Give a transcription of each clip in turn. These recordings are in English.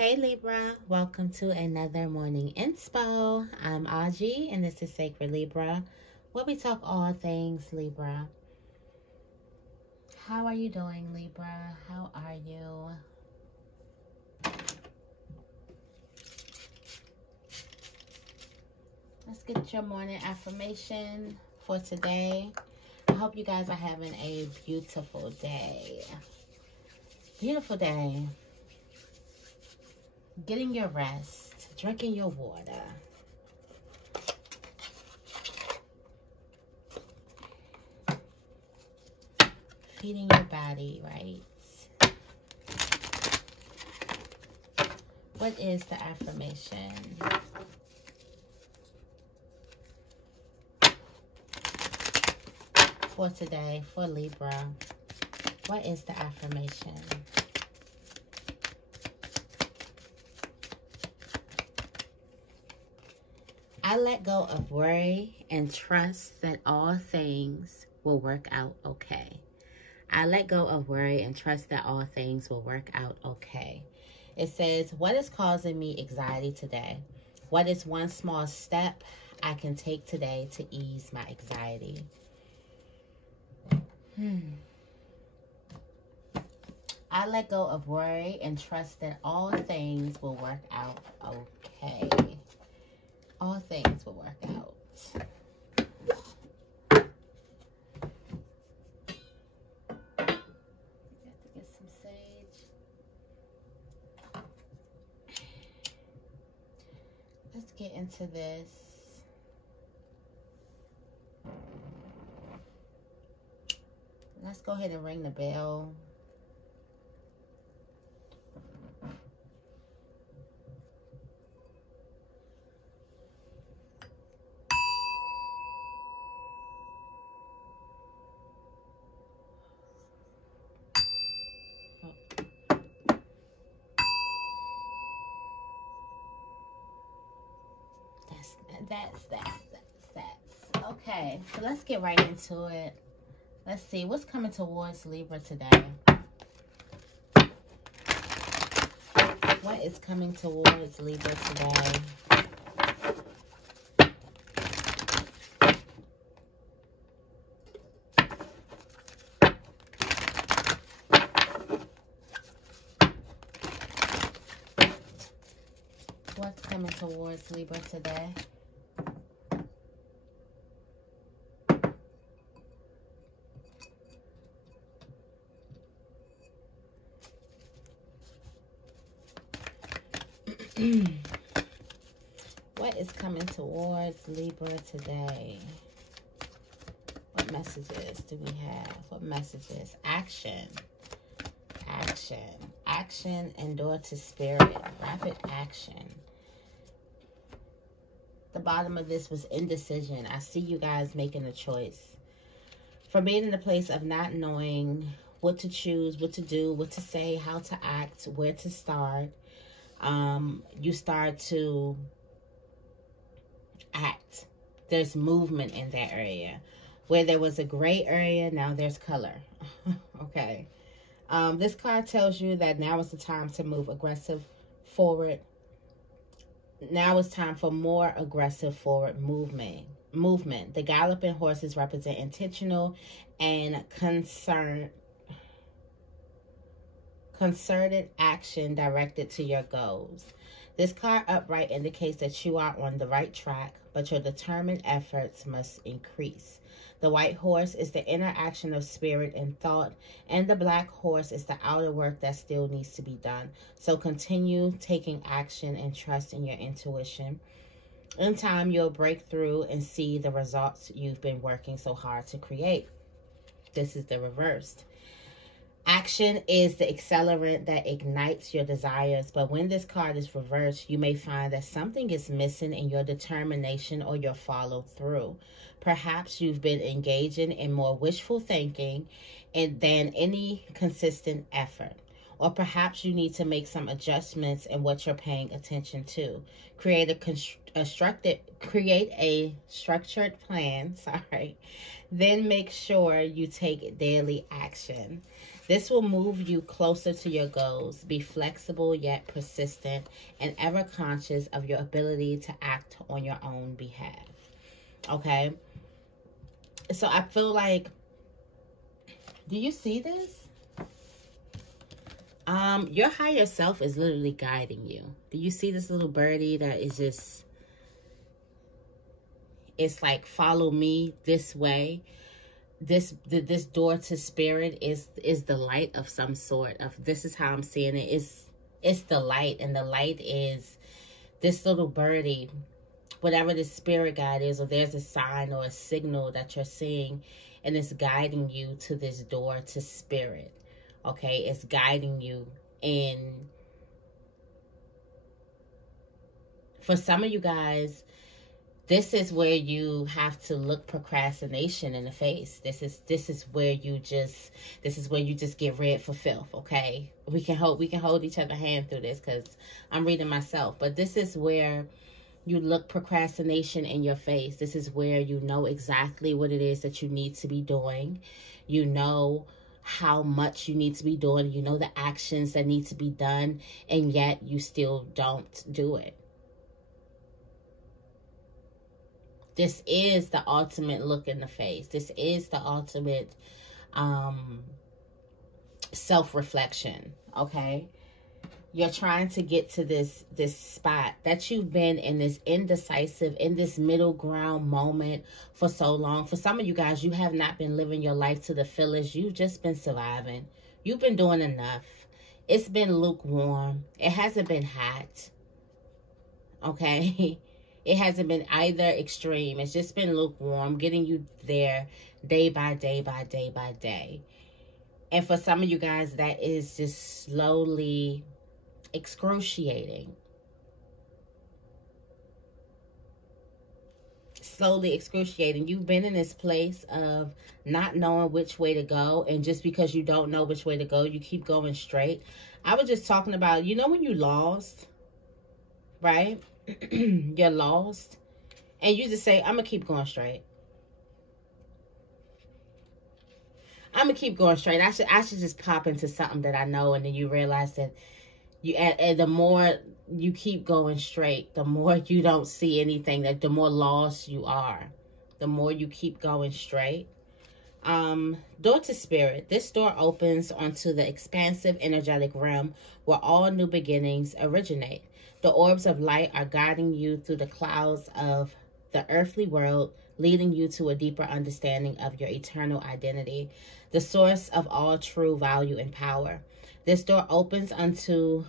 Hey Libra, welcome to another morning inspo. I'm Auji and this is Sacred Libra, where we talk all things Libra. How are you doing, Libra? How are you? Let's get your morning affirmation for today. I hope you guys are having a beautiful day. Beautiful day. Getting your rest, drinking your water. Feeding your body, right? What is the affirmation? For today, for Libra, what is the affirmation? I let go of worry and trust that all things will work out okay. I let go of worry and trust that all things will work out okay. It says, what is causing me anxiety today? What is one small step I can take today to ease my anxiety? I let go of worry and trust that all things will work out okay. All things will work out. Got to get some sage. Let's get into this. Let's go ahead and ring the bell. That's. Okay, so let's get right into it. Let's see what's coming towards Libra today. What is coming towards Libra today? What's coming towards Libra today? What is coming towards Libra today? What messages do we have? What messages? Action. Action, endure to spirit. Rapid action. The bottom of this was indecision. I see you guys making a choice. From being in a place of not knowing what to choose, what to do, what to say, how to act, where to start. You start to act. There's movement in that area. Where there was a gray area, now there's color. Okay. This card tells you that now is the time to move aggressive forward. Now it's time for more aggressive forward movement. The galloping horses represent intentional and concerted action directed to your goals. This card upright indicates that you are on the right track, but your determined efforts must increase. The white horse is the inner action of spirit and thought, and the black horse is the outer work that still needs to be done. So continue taking action and trust in your intuition. In time, you'll break through and see the results you've been working so hard to create. This is the reversed. Action is the accelerant that ignites your desires, but when this card is reversed, you may find that something is missing in your determination or your follow through. Perhaps you've been engaging in more wishful thinking than any consistent effort. Or perhaps you need to make some adjustments in what you're paying attention to. Create a structured plan, then make sure you take daily action. This will move you closer to your goals. Be flexible yet persistent and ever conscious of your ability to act on your own behalf. Okay? So I feel like, do you see this? Your higher self is literally guiding you. Do you see this little birdie that is just, it's like, follow me this way. This door to spirit is the light of some sort. Of this is how I'm seeing it. It's the light, and the light is this little birdie, whatever the spirit guide is, or there's a sign or a signal that you're seeing, and it's guiding you to this door to spirit. Okay, it's guiding you in. For some of you guys, this is where you have to look procrastination in the face. This is where you just get red for filth. Okay, we can hold each other hand through this, because I'm reading myself. But this is where you look procrastination in your face. This is where you know exactly what it is that you need to be doing. You know how much you need to be doing. You know the actions that need to be done, and yet you still don't do it. This is the ultimate look in the face. This is the ultimate self-reflection, okay? You're trying to get to this spot that you've been in, this indecisive, in this middle ground moment for so long. For some of you guys, you have not been living your life to the fullest. You've just been surviving. You've been doing enough. It's been lukewarm. It hasn't been hot, okay? It hasn't been either extreme. It's just been lukewarm, getting you there day by day by day by day. And for some of you guys, that is just slowly excruciating. Slowly excruciating. You've been in this place of not knowing which way to go. And just because you don't know which way to go, you keep going straight. I was just talking about, you know when you lost, right? You're lost, and you just say, I'm gonna keep going straight. I'm gonna keep going straight. I should just pop into something that I know. And then you realize that and the more you keep going straight, the more you don't see anything, that the more lost you are. The more you keep going straight. Door to spirit. This door opens onto the expansive energetic realm where all new beginnings originate. The orbs of light are guiding you through the clouds of the earthly world, leading you to a deeper understanding of your eternal identity, the source of all true value and power. This door opens unto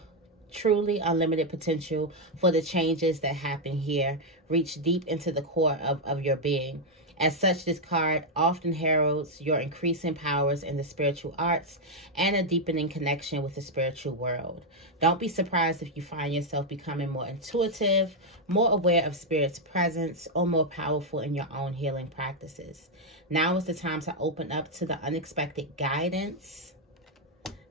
truly unlimited potential for the changes that happen here, reach deep into the core of your being. As such, this card often heralds your increasing powers in the spiritual arts and a deepening connection with the spiritual world. Don't be surprised if you find yourself becoming more intuitive, more aware of spirit's presence, or more powerful in your own healing practices. Now is the time to open up to the unexpected guidance,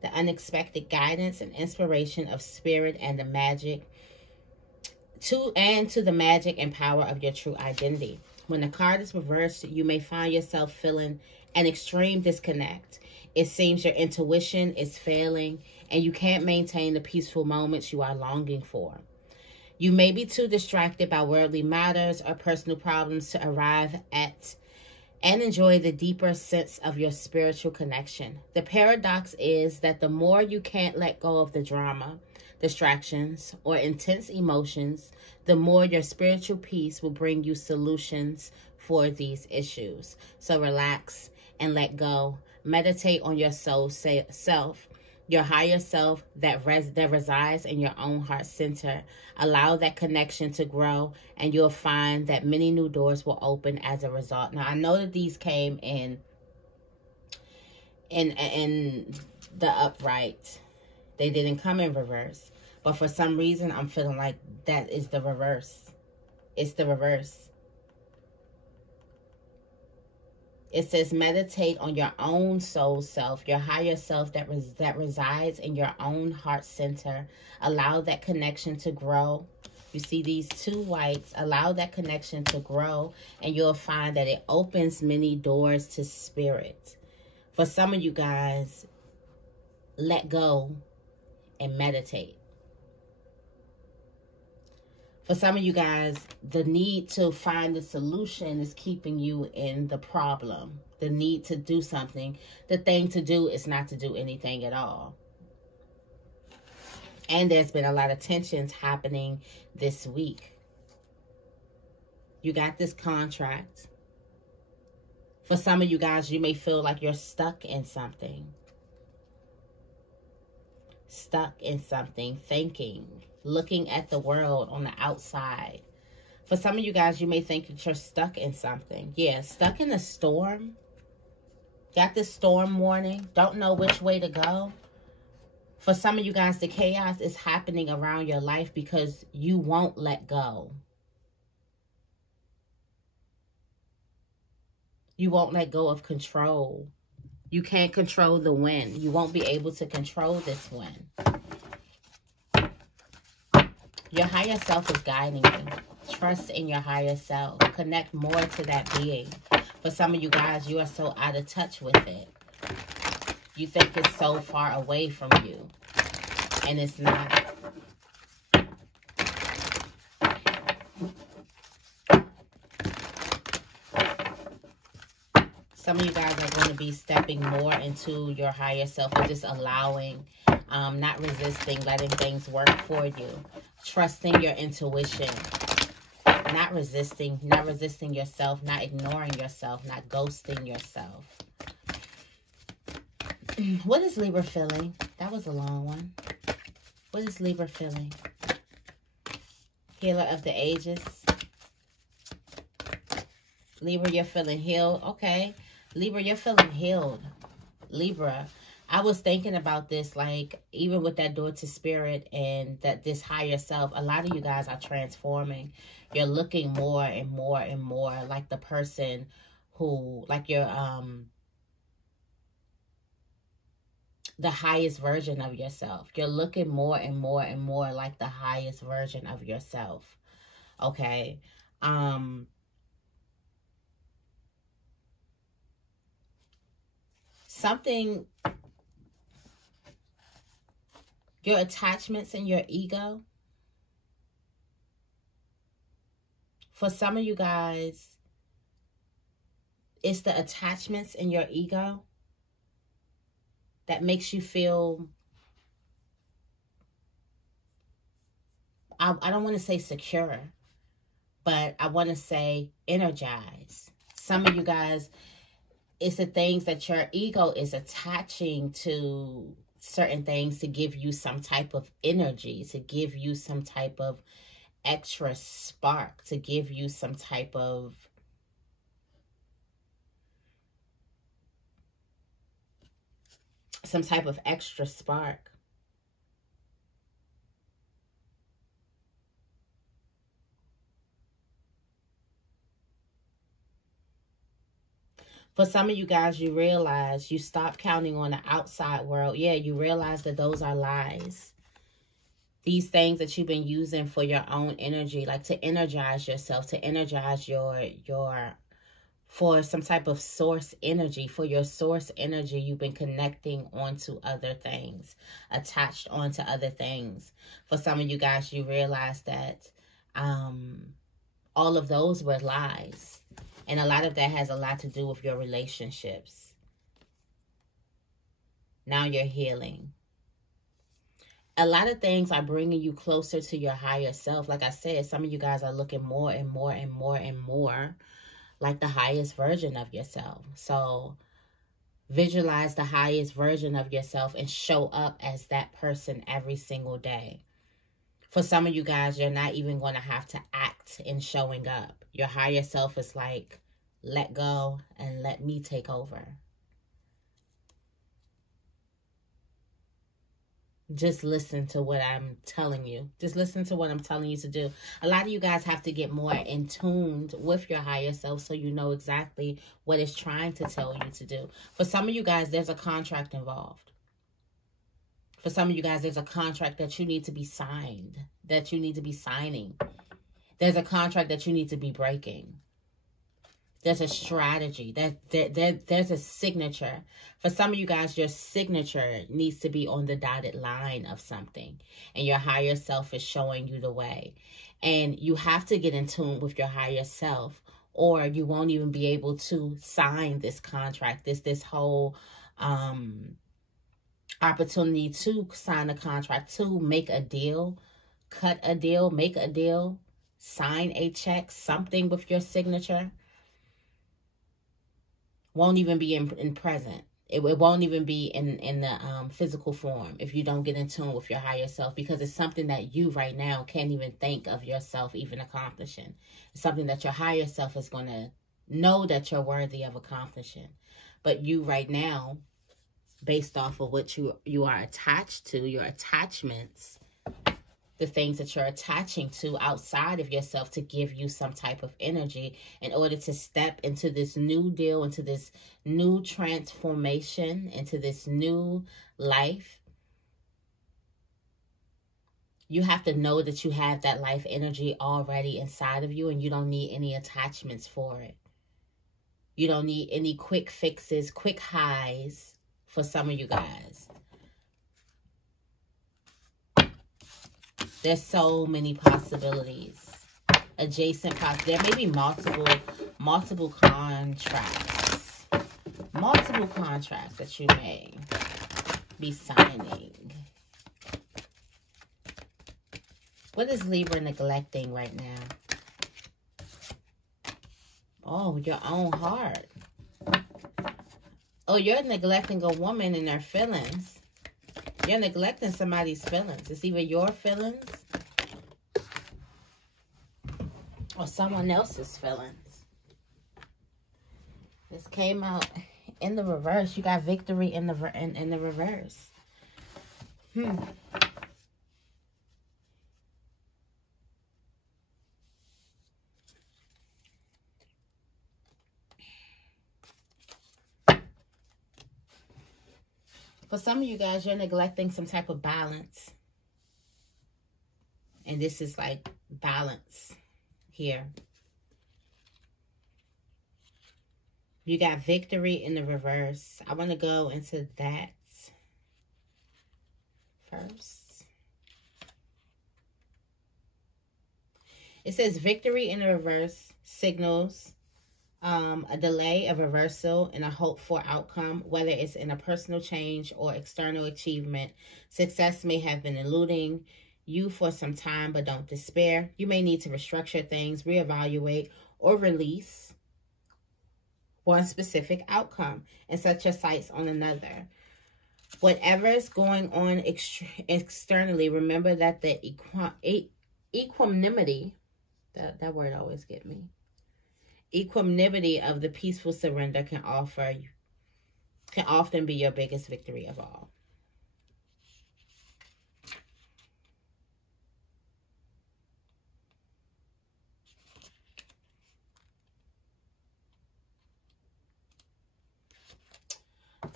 and inspiration of spirit and the magic, to the magic and power of your true identity. When the card is reversed, you may find yourself feeling an extreme disconnect. It seems your intuition is failing and you can't maintain the peaceful moments you are longing for. You may be too distracted by worldly matters or personal problems to arrive at and enjoy the deeper sense of your spiritual connection. The paradox is that the more you can't let go of the drama, distractions, or intense emotions, the more your spiritual peace will bring you solutions for these issues. So relax and let go. Meditate on your soul self, your higher self that resides in your own heart center. Allow that connection to grow, and you'll find that many new doors will open as a result. Now, I know that these came in the upright. They didn't come in reverse. But for some reason, I'm feeling like that is the reverse. It's the reverse. It says meditate on your own soul self, your higher self that resides in your own heart center. Allow that connection to grow. You see these two whites. Allow that connection to grow, and you'll find that it opens many doors to spirit. For some of you guys, let go and meditate. For some of you guys, the need to find the solution is keeping you in the problem. The need to do something. The thing to do is not to do anything at all. And there's been a lot of tensions happening this week. You got this contract. For some of you guys, you may feel like you're stuck in something. Stuck in something, thinking, looking at the world on the outside. For some of you guys, you may think that you're stuck in something. Yeah, stuck in a storm. Got this storm warning. Don't know which way to go. For some of you guys, the chaos is happening around your life because you won't let go. You won't let go of control. You can't control the wind. You won't be able to control this wind. Your higher self is guiding you. Trust in your higher self. Connect more to that being. For some of you guys, you are so out of touch with it. You think it's so far away from you. And it's not. Some of you guys are going to be stepping more into your higher self and just allowing, not resisting, letting things work for you. Trusting your intuition. Not resisting yourself, not ignoring yourself, not ghosting yourself. What is Libra feeling? That was a long one. What is Libra feeling? Healer of the ages. Libra, you're feeling healed. Okay. Libra, you're feeling healed. Libra, I was thinking about this, like, even with that door to spirit and that this higher self, a lot of you guys are transforming. You're looking more and more and more like the person who, like you're, the highest version of yourself. You're looking more and more and more like the highest version of yourself. Okay. Something, your attachments and your ego. For some of you guys, it's the attachments in your ego that makes you feel, I don't want to say secure, but I want to say energized. Some of you guys, it's the things that your ego is attaching to certain things to give you some type of energy, to give you some type of extra spark, to give you some type of extra spark. For some of you guys, you realize you stop counting on the outside world. Yeah, you realize that those are lies. These things that you've been using for your own energy, like to energize yourself, to energize for some type of source energy. For your source energy, you've been connecting onto other things, attached onto other things. For some of you guys, you realize that all of those were lies. And a lot of that has a lot to do with your relationships. Now you're healing. A lot of things are bringing you closer to your higher self. Like I said, some of you guys are looking more and more and more and more like the highest version of yourself. So visualize the highest version of yourself and show up as that person every single day. For some of you guys, you're not even going to have to act in showing up. Your higher self is like, let go and let me take over. Just listen to what I'm telling you. Just listen to what I'm telling you to do. A lot of you guys have to get more in tune with your higher self so you know exactly what it's trying to tell you to do. For some of you guys, there's a contract involved. For some of you guys, there's a contract that you need to be signed, that you need to be signing. There's a contract that you need to be breaking. There's a strategy. There's a signature. For some of you guys, your signature needs to be on the dotted line of something. And your higher self is showing you the way. And you have to get in tune with your higher self, or you won't even be able to sign this contract, this whole opportunity to sign a contract, to make a deal, cut a deal, make a deal, sign a check, something with your signature. Won't even be in present. It won't even be in the physical form if you don't get in tune with your higher self, because it's something that you right now can't even think of yourself even accomplishing. It's something that your higher self is going to know that you're worthy of accomplishing. But you right now, based off of what you are attached to, your attachments, the things that you're attaching to outside of yourself to give you some type of energy in order to step into this new deal, into this new transformation, into this new life. You have to know that you have that life energy already inside of you, and you don't need any attachments for it. You don't need any quick fixes, quick highs for some of you guys. There's so many possibilities. Adjacent there may be multiple contracts. Multiple contracts that you may be signing. What is Libra neglecting right now? Oh, your own heart. Oh, you're neglecting a woman and their feelings. You're neglecting somebody's feelings. It's either your feelings or someone else's feelings. This came out in the reverse. You got victory in the reverse. For some of you guys, you're neglecting some type of balance. And this is like balance here. You got victory in the reverse. I want to go into that first. It says victory in the reverse signals a delay, a reversal, and a hope for outcome, whether it's in a personal change or external achievement. Success may have been eluding you for some time, but don't despair. You may need to restructure things, reevaluate, or release one specific outcome and set your sights on another. Whatever is going on externally, remember that the equanimity, that word always get me. Equanimity of the peaceful surrender can often be your biggest victory of all.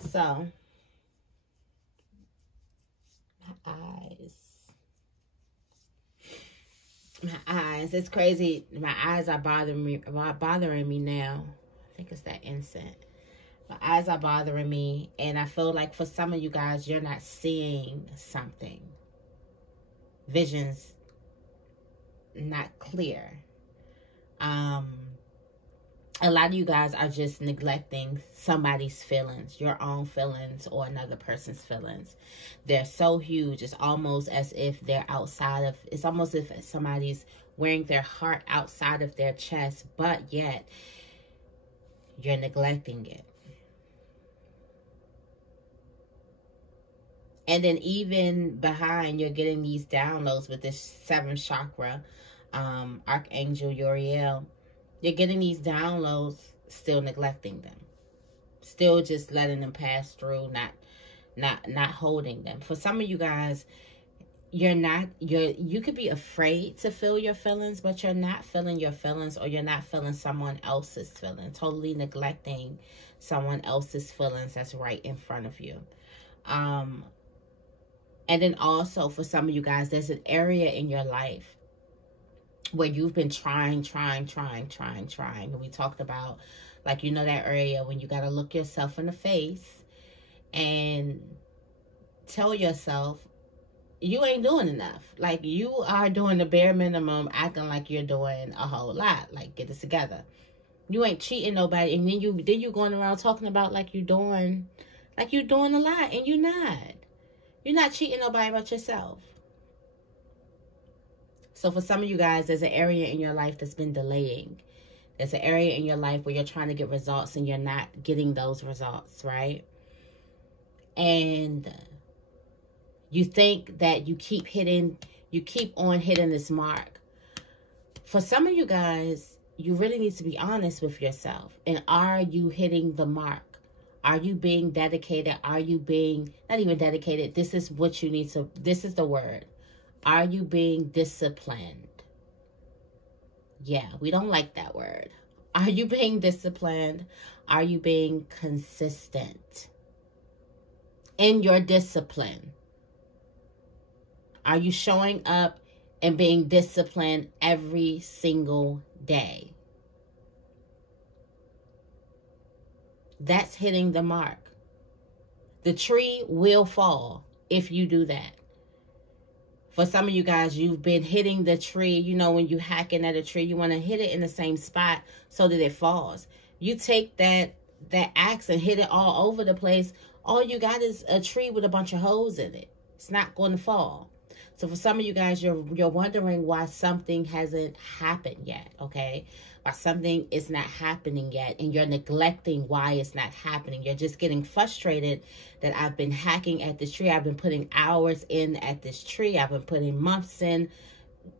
So, my eyes, it's crazy. My eyes are bothering me now. I think it's that incense. My eyes are bothering me, and I feel like for some of you guys, you're not seeing something. Vision's not clear. A lot of you guys are just neglecting somebody's feelings, your own feelings or another person's feelings. They're so huge. It's almost as if they're outside of, it's almost as if somebody's wearing their heart outside of their chest, but yet you're neglecting it. And then even behind, you're getting these downloads with this 7th chakra, Archangel Uriel. You're getting these downloads, still neglecting them. Still just letting them pass through, not holding them. For some of you guys, you could be afraid to feel your feelings, but you're not feeling your feelings, or you're not feeling someone else's feelings. Totally neglecting someone else's feelings that's right in front of you. And then also for some of you guys, there's an area in your life where you've been trying. And we talked about, like, you know, that area when you got to look yourself in the face and tell yourself you ain't doing enough. Like, you are doing the bare minimum, acting like you're doing a whole lot. Like, get this together. You ain't cheating nobody, and then you going around talking about like you doing a lot, and you're not. You're not cheating nobody but yourself. So for some of you guys, there's an area in your life that's been delaying. There's an area in your life where you're trying to get results and you're not getting those results, right? And you think that you keep on hitting this mark. For some of you guys, you really need to be honest with yourself. And are you hitting the mark? Are you being dedicated? Are you being, not even dedicated, this is what you need to, this is the word. Are you being disciplined? Yeah, we don't like that word. Are you being disciplined? Are you being consistent in your discipline? Are you showing up and being disciplined every single day? That's hitting the mark. The tree will fall if you do that. For some of you guys, you've been hitting the tree. You know, when you hacking at a tree, you want to hit it in the same spot so that it falls. You take that axe and hit it all over the place. All you got is a tree with a bunch of holes in it. It's not going to fall. So for some of you guys, you're wondering why something hasn't happened yet, okay? Why something is not happening yet, and you're neglecting why it's not happening. You're just getting frustrated that I've been hacking at this tree. I've been putting hours in at this tree. I've been putting months in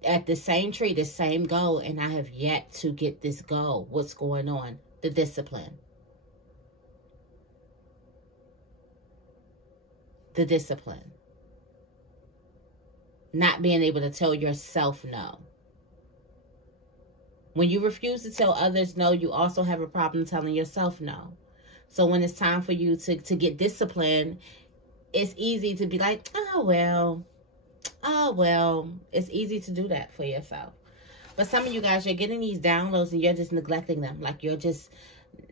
at the same tree, the same goal, and I have yet to get this goal. What's going on? The discipline. The discipline. Not being able to tell yourself no. When you refuse to tell others no, you also have a problem telling yourself no. So when it's time for you to get disciplined, it's easy to be like, oh, well. It's easy to do that for yourself. But some of you guys, you're getting these downloads and you're just neglecting them. Like, you're just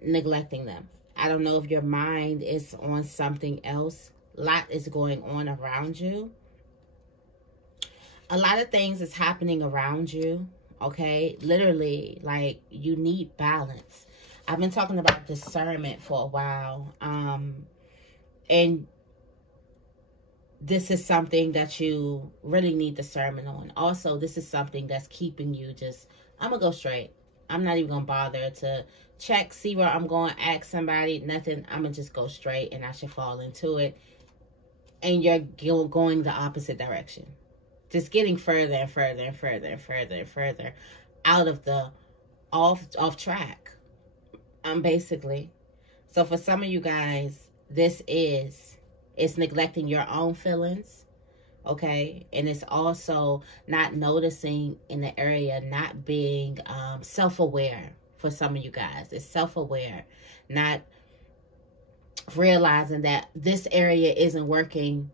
neglecting them. I don't know if your mind is on something else. A lot is going on around you. A lot of things is happening around you, okay? Literally, like, you need balance. I've been talking about discernment for a while, and this is something that you really need discernment on. Also, this is something that's keeping you just, I'm going to go straight. I'm not even going to bother to check, see where I'm going, ask somebody, nothing. I'm going to just go straight, and I should fall into it. And you're going the opposite direction. Just getting further and further and further and further and further out of the off track. Basically. So for some of you guys, it's neglecting your own feelings. Okay. And it's also not noticing in the area, not being self-aware for some of you guys. It's self-aware, not realizing that this area isn't working.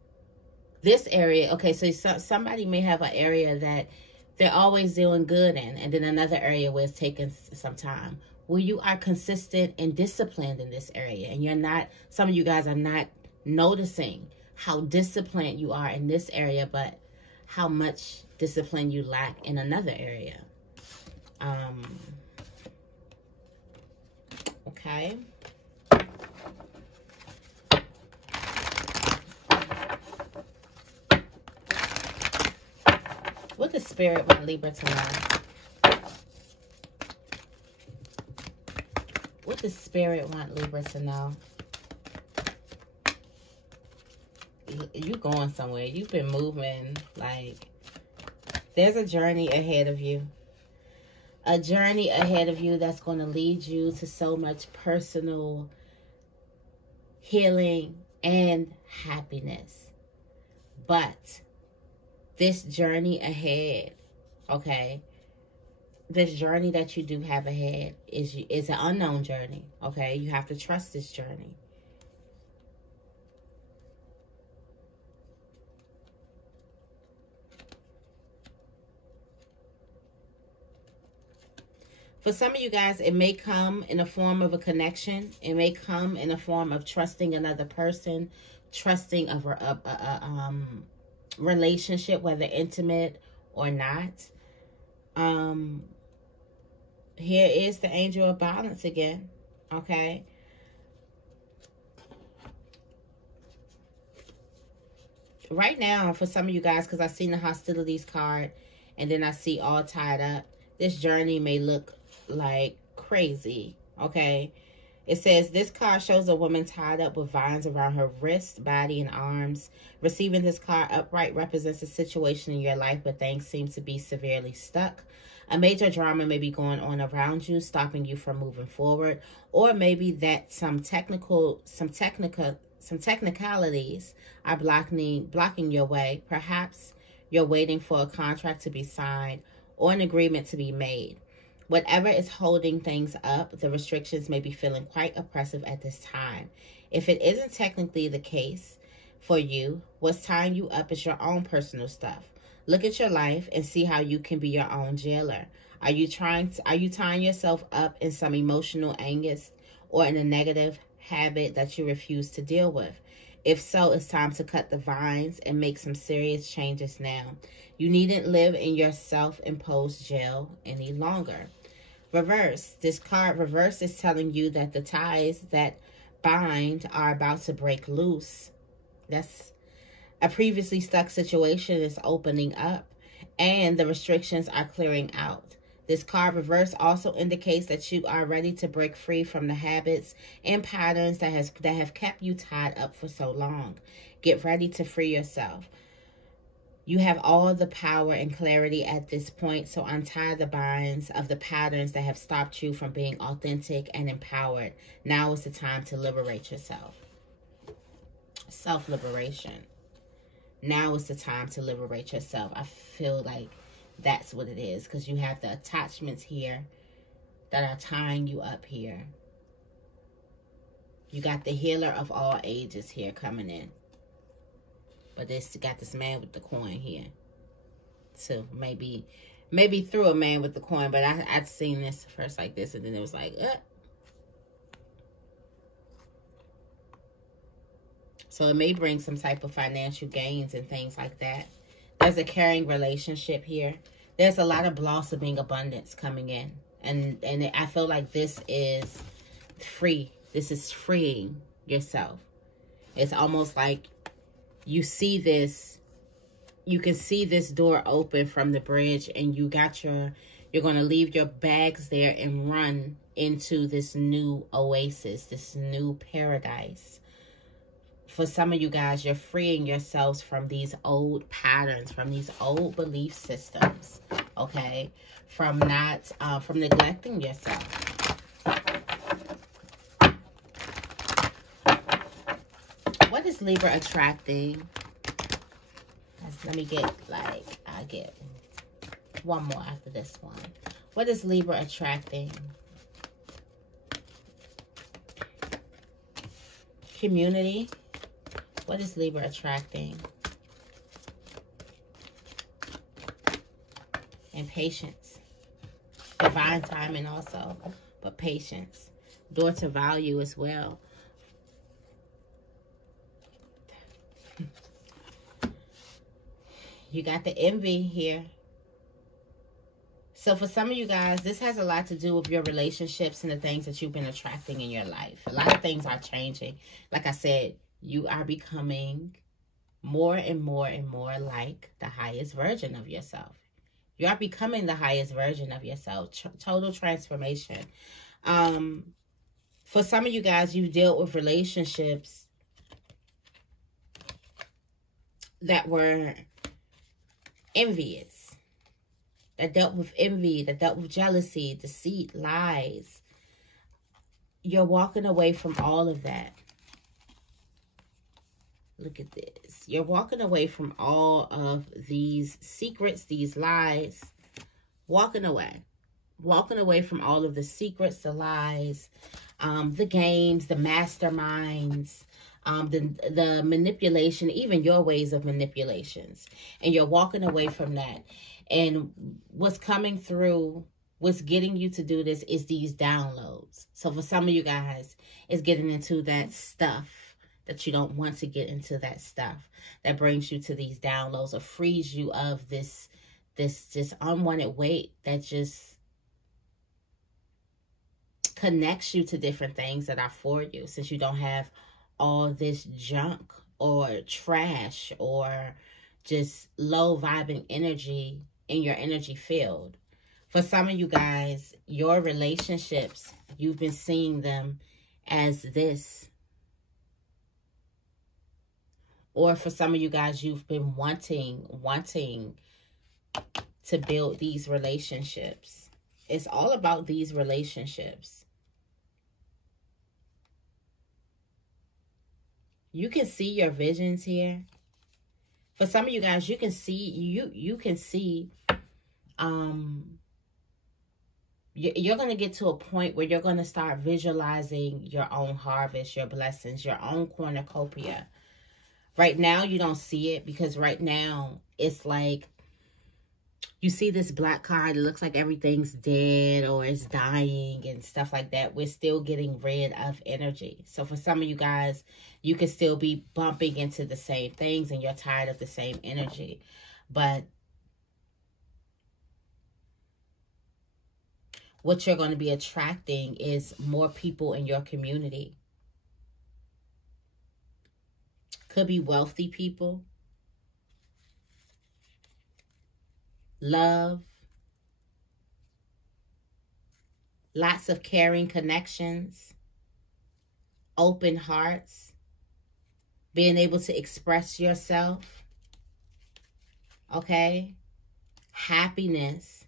This area, okay, so somebody may have an area that they're always doing good in, and then another area where it's taking some time. Where you are consistent and disciplined in this area, and you're not, some of you guys are not noticing how disciplined you are in this area, but how much discipline you lack in another area. Okay. What does Spirit want Libra to know? What does Spirit want Libra to know? You going somewhere. You've been moving. Like, there's a journey ahead of you. A journey ahead of you that's going to lead you to so much personal healing and happiness. But this journey ahead, okay, this journey that you do have ahead is an unknown journey, okay? You have to trust this journey. For some of you guys, it may come in the form of a connection. It may come in the form of trusting another person, trusting a relationship, whether intimate or not. Here is the angel of balance again, okay? Right now, for some of you guys, because I've seen the hostilities card, and then I see all tied up, this journey may look like crazy, okay? It says, this card shows a woman tied up with vines around her wrist, body, and arms. Receiving this card upright represents a situation in your life where things seem to be severely stuck. A major drama may be going on around you, stopping you from moving forward. Or maybe that some technicalities are blocking your way. Perhaps you're waiting for a contract to be signed or an agreement to be made. Whatever is holding things up, the restrictions may be feeling quite oppressive at this time. If it isn't technically the case for you, what's tying you up is your own personal stuff. Look at your life and see how you can be your own jailer. Are you tying yourself up in some emotional angst or in a negative habit that you refuse to deal with? If so, it's time to cut the vines and make some serious changes now. You needn't live in your self-imposed jail any longer. Reverse. This card reverse is telling you that the ties that bind are about to break loose. That's a previously stuck situation is opening up and the restrictions are clearing out. This card reverse also indicates that you are ready to break free from the habits and patterns that have kept you tied up for so long. Get ready to free yourself. You have all the power and clarity at this point, so untie the binds of the patterns that have stopped you from being authentic and empowered. Now is the time to liberate yourself. Self-liberation. Now is the time to liberate yourself. I feel like that's what it is, because you have the attachments here that are tying you up here. You got the healer of all ages here coming in. But this got this man with the coin here. So maybe through a man with the coin. But I'd seen this first like this. And then it was like, So it may bring some type of financial gains and things like that. There's a caring relationship here. There's a lot of blossoming abundance coming in. And I feel like this is free. This is freeing yourself. It's almost like you see this, you can see this door open from the bridge, and you're going to leave your bags there and run into this new oasis, this new paradise. For some of you guys, you're freeing yourselves from these old patterns, from these old belief systems, okay? From neglecting yourself. What is Libra attracting? Let me get, I get one more after this one. What is Libra attracting? Community. What is Libra attracting? And patience. Divine timing also, but patience. Door to value as well. You got the envy here. So for some of you guys, this has a lot to do with your relationships and the things that you've been attracting in your life. A lot of things are changing. Like I said, you are becoming more and more and more like the highest version of yourself. You are becoming the highest version of yourself. Total transformation. For some of you guys, you've dealt with relationships that were envious, that dealt with envy, that dealt with jealousy, deceit, lies. You're walking away from all of that. Look at this. You're walking away from all of these secrets, these lies. Walking away. Walking away from all of the secrets, the lies, the games, the masterminds, the manipulation, even your ways of manipulations. And you're walking away from that. And what's coming through what's getting you to do this is these downloads. So for some of you guys, it's getting into that stuff that you don't want to get into, that stuff that brings you to these downloads or frees you of this just unwanted weight that just connects you to different things that are for you, since you don't have all this junk or trash or just low vibing energy in your energy field. For some of you guys, your relationships, you've been seeing them as this. Or for some of you guys, you've been wanting to build these relationships. It's all about these relationships. You can see your visions here. For some of you guys, you can see, you can see, you're going to get to a point where you're going to start visualizing your own harvest, your blessings, your own cornucopia. Right now, you don't see it because right now, it's like you see this black card. It looks like everything's dead or it's dying and stuff like that. We're still getting rid of energy. So for some of you guys, you can still be bumping into the same things and you're tired of the same energy. But what you're going to be attracting is more people in your community. Could be wealthy people. Love. Lots of caring connections. Open hearts. Being able to express yourself. Okay? Happiness.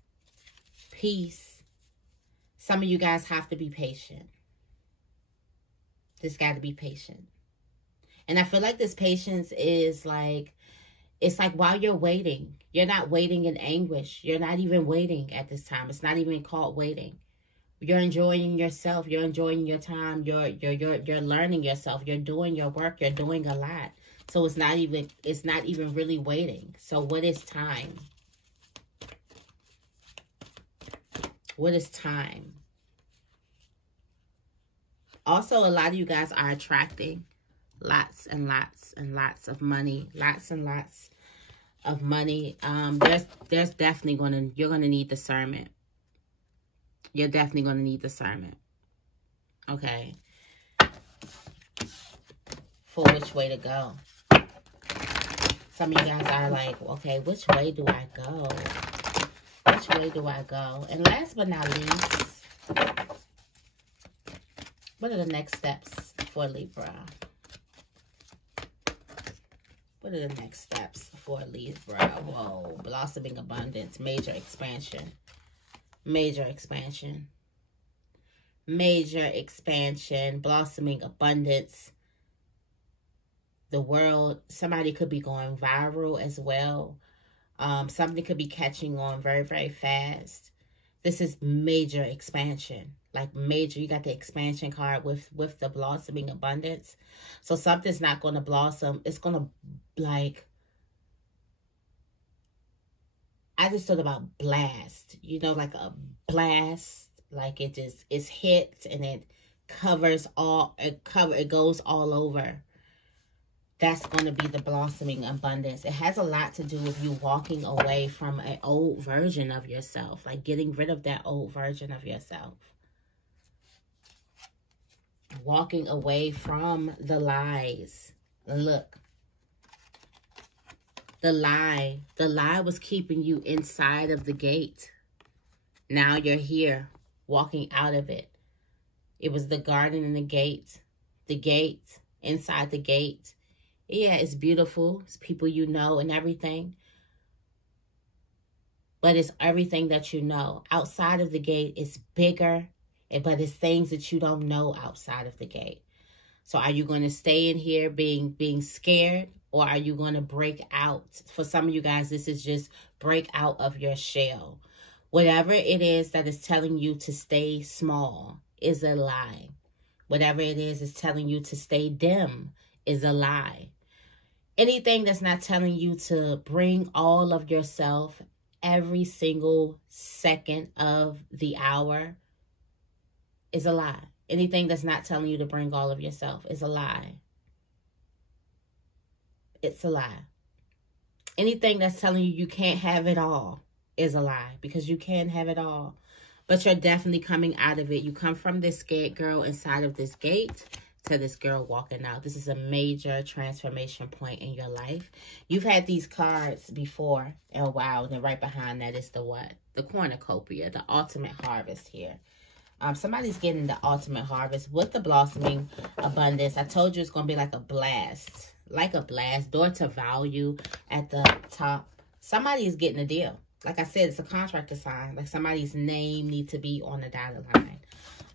Peace. Some of you guys have to be patient. Just got to be patient. And I feel like this patience is like, it's like while you're waiting, you're not waiting in anguish. You're not even waiting at this time. It's not even called waiting. You're enjoying yourself. You're enjoying your time. You're learning yourself. You're doing your work. You're doing a lot. So it's not even really waiting. So what is time? What is time? Also, a lot of you guys are attracting lots and lots and lots of money. Lots and lots of money. There's definitely you're going to need discernment. You're definitely going to need discernment. Okay. For which way to go. Some of you guys are like, okay, which way do I go? Which way do I go? And last but not least, what are the next steps for Libra? What are the next steps for Libra? Whoa, blossoming abundance, major expansion. Major expansion. Major expansion, blossoming abundance. The world, somebody could be going viral as well. Something could be catching on very, very fast. This is major expansion. Like major, you got the expansion card with the blossoming abundance. So something's not going to blossom. It's going to like, I just thought about blast. You know, like a blast. Like it just is hit and it covers all, it goes all over. That's going to be the blossoming abundance. It has a lot to do with you walking away from an old version of yourself. Like getting rid of that old version of yourself. Walking away from the lies. Look. The lie was keeping you inside of the gate. Now you're here, walking out of it. It was the garden and the gate. The gate, inside the gate. Yeah, it's beautiful. It's people you know and everything. But it's everything that you know. Outside of the gate, it's bigger. But it's things that you don't know outside of the gate. So are you going to stay in here being scared? Or are you going to break out? For some of you guys, this is just break out of your shell. Whatever it is that is telling you to stay small is a lie. Whatever it is telling you to stay dim is a lie. Anything that's not telling you to bring all of yourself every single second of the hour is a lie. Anything that's not telling you to bring all of yourself is a lie. It's a lie. Anything that's telling you you can't have it all is a lie, because you can have it all. But you're definitely coming out of it. You come from this scared girl inside of this gate to this girl walking out. This is a major transformation point in your life. You've had these cards before. Oh, wow. And then right behind that is the what? The cornucopia, the ultimate harvest here. Somebody's getting the ultimate harvest with the blossoming abundance. I told you it's going to be like a blast. Like a blast. Door to value at the top. Somebody is getting a deal. Like I said, it's a contract to sign. Like somebody's name needs to be on the dotted line.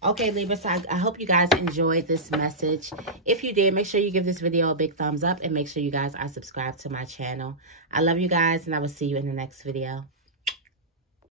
Okay, Libra, so I hope you guys enjoyed this message. If you did, make sure you give this video a big thumbs up. And make sure you guys are subscribed to my channel. I love you guys, and I will see you in the next video.